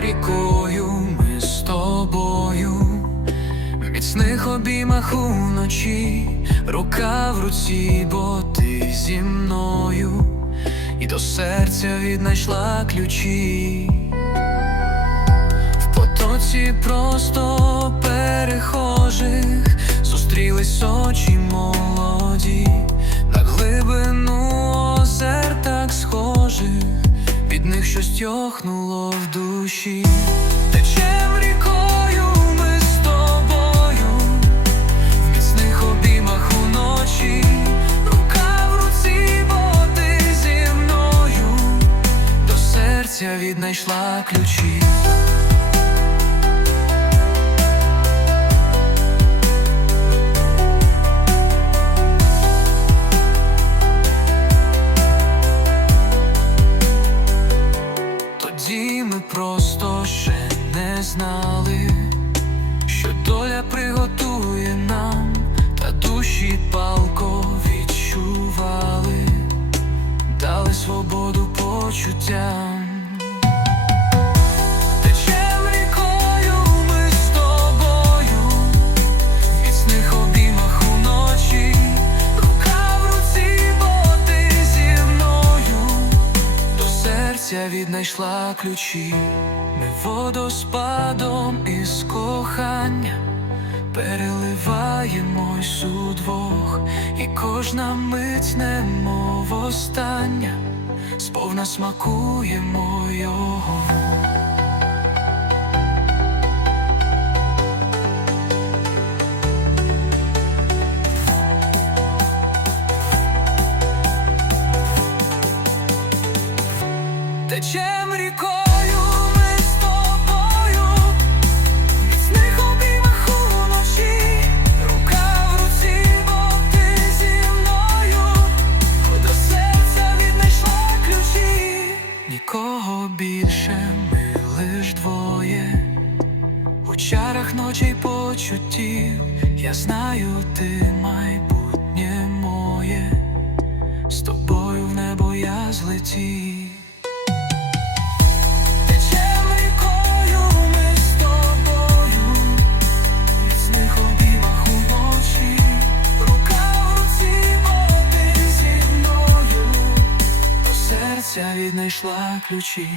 рікою ми з тобою, в міцних обіймах уночі, рука в руці, бо ти зі мною, і до серця віднайшла ключі. В потоці просто перехожих щось тьохнуло в душі. Течем рікою ми з тобою, в міцних обіймах уночі, рука в руці, бо зі мною, до серця віднайшла ключі. Тоді ми просто ще не знали, що доля приготує нам, та душі палко відчували, дали свободу почуттям. Віднайшла ключі, ми водоспадом із кохання переливаємось удвох, і кожна мить немов остання, сповна смакуємо його. Течем рікою ми з тобою, міцних обіймах уночі, рука в руці, бо зі мною, до серця віднайшла ключі, нікого більше ми лиш двоє, у чарах ночей почуттів, я знаю, ти майбутнє моє, з тобою в небо я злетів. Віднайшла ключі.